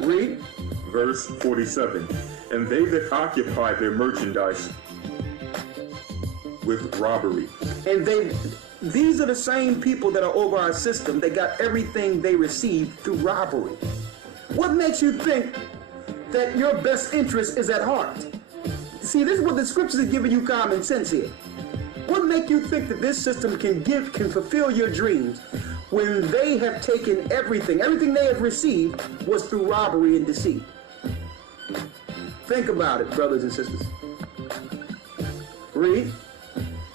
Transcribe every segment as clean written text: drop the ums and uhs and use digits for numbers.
Read. Verse 47. And they that occupy their merchandise with robbery. And these are the same people that are over our system. They got everything they received through robbery. What makes you think that your best interest is at heart? See, this is what the scriptures are giving you common sense here. What makes you think that this system can fulfill your dreams when they have taken everything they have received was through robbery and deceit? Think about it, brothers and sisters. Read.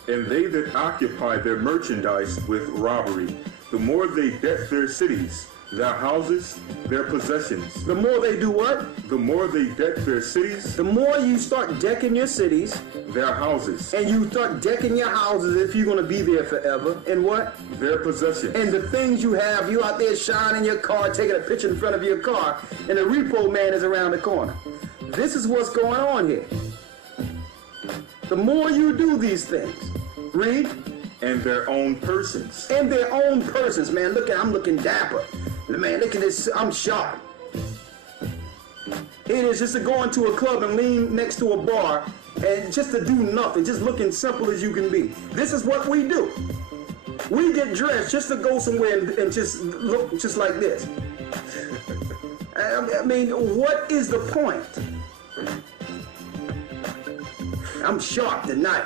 And they that occupy their merchandise with robbery, the more they deck their cities, their houses, their possessions. The more they do what? The more they deck their cities. The more you start decking your cities. Their houses. And you start decking your houses if you're going to be there forever. And what? Their possessions. And the things you have, you out there shining your car, taking a picture in front of your car, and the repo man is around the corner. This is what's going on here. The more you do these things. Read. And their own persons. And their own persons. Man, look at, I'm looking dapper. Man, look at this, I'm sharp. It is just to go into a club and lean next to a bar and just to do nothing, just looking simple as you can be. This is what we do. We get dressed just to go somewhere and just look just like this. I mean, what is the point? I'm sharp tonight.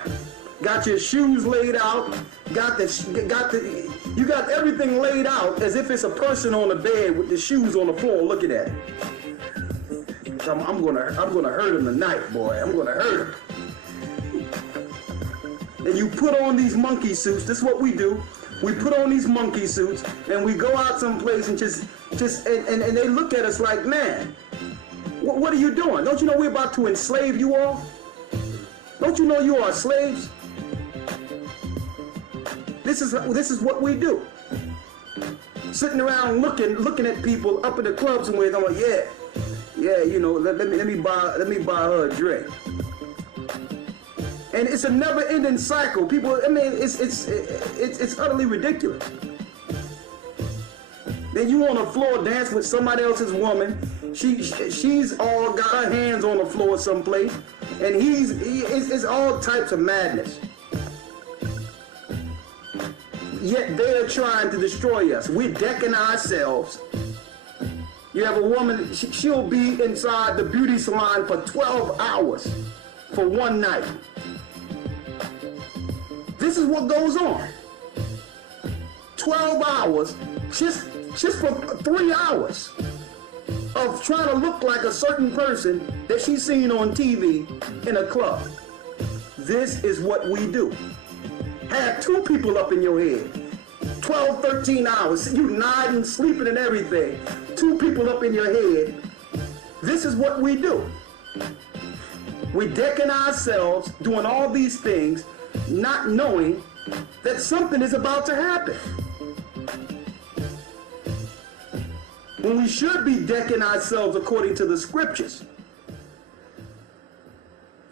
Got your shoes laid out. You got everything laid out as if it's a person on the bed with the shoes on the floor looking at it. I'm gonna hurt him tonight, boy. I'm gonna hurt him. And you put on these monkey suits. This is what we do. We put on these monkey suits and we go out someplace and and they look at us like, man, what are you doing? Don't you know we're about to enslave you all? Don't you know you are slaves? This is what we do. Sitting around looking at people up in the clubs and we're going, yeah, you know, let me buy her a drink. And it's a never-ending cycle. People, I mean, it's utterly ridiculous. Then you on the floor dance with somebody else's woman. She's all got her hands on the floor someplace, and it's all types of madness. Yet they're trying to destroy us. We're decking ourselves. You have a woman, she'll be inside the beauty salon for 12 hours for one night. This is what goes on. 12 hours, just for 3 hours of trying to look like a certain person that she's seen on TV in a club. This is what we do. Have two people up in your head. 12, 13 hours. You nodding, sleeping and everything. Two people up in your head. This is what we do. We're decking ourselves, doing all these things, not knowing that something is about to happen. When we should be decking ourselves according to the scriptures.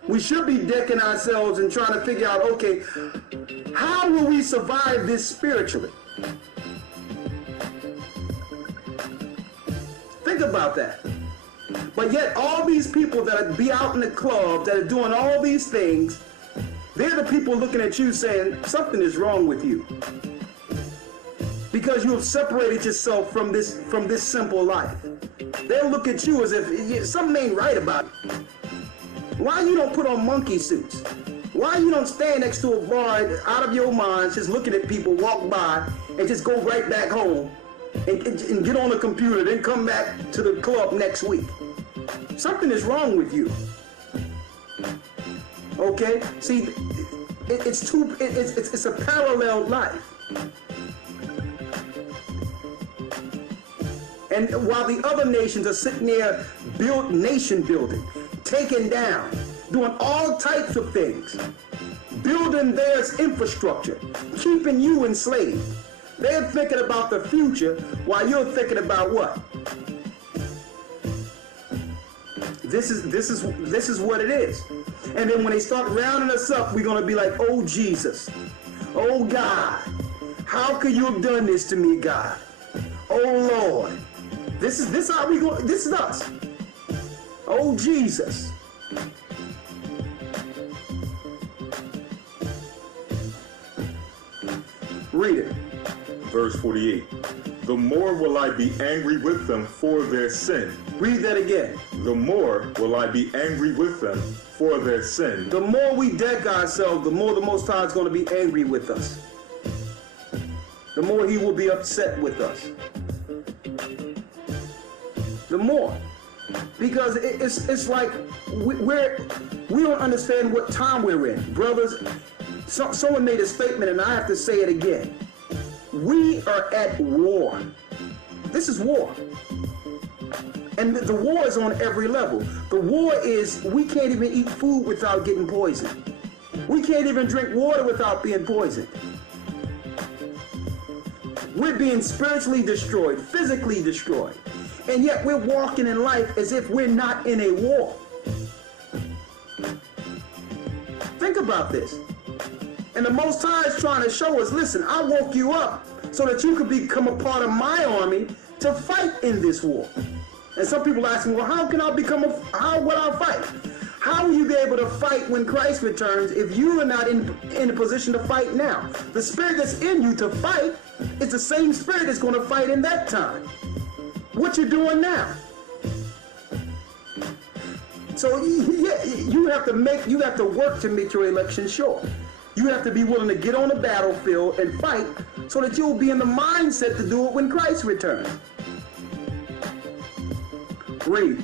We should be decking ourselves and trying to figure out, okay, how will we survive this spiritually? Think about that. But yet all these people that be out in the club, that are doing all these things, they're the people looking at you saying, something is wrong with you. Because you have separated yourself from this simple life. They'll look at you as if something ain't right about it. Why you don't put on monkey suits? Why you don't stand next to a bar out of your mind, just looking at people walk by and just go right back home and get on the computer, then come back to the club next week? Something is wrong with you. Okay? See, it's a parallel life. And while the other nations are sitting there nation building, taking down, doing all types of things, building their infrastructure, keeping you enslaved. They're thinking about the future while you're thinking about what? This is what it is. And then when they start rounding us up, we're going to be like, oh Jesus, Oh God, how could you have done this to me, God? Oh Lord, this is how we go. This is us. Oh Jesus. Read it. Verse 48. The more will I be angry with them for their sin. Read that again. The more will I be angry with them for their sin. The more we deck ourselves, the more the Most High is going to be angry with us. The more he will be upset with us. The more. Because it's like we don't understand what time we're in. Brothers, someone made a statement and I have to say it again. We are at war. This is war. And the war is on every level. The war is we can't even eat food without getting poisoned. We can't even drink water without being poisoned. We're being spiritually destroyed, physically destroyed. And yet we're walking in life as if we're not in a war. Think about this. And the Most High is trying to show us, listen, I woke you up so that you could become a part of my army to fight in this war. And some people ask me, well, how can I how will I fight? How will you be able to fight when Christ returns if you are not in a position to fight now? The spirit that's in you to fight is the same spirit that's going to fight in that time. What you're doing now. So yeah, you have to work to make your election sure. You have to be willing to get on the battlefield and fight so that you'll be in the mindset to do it when Christ returns. Read.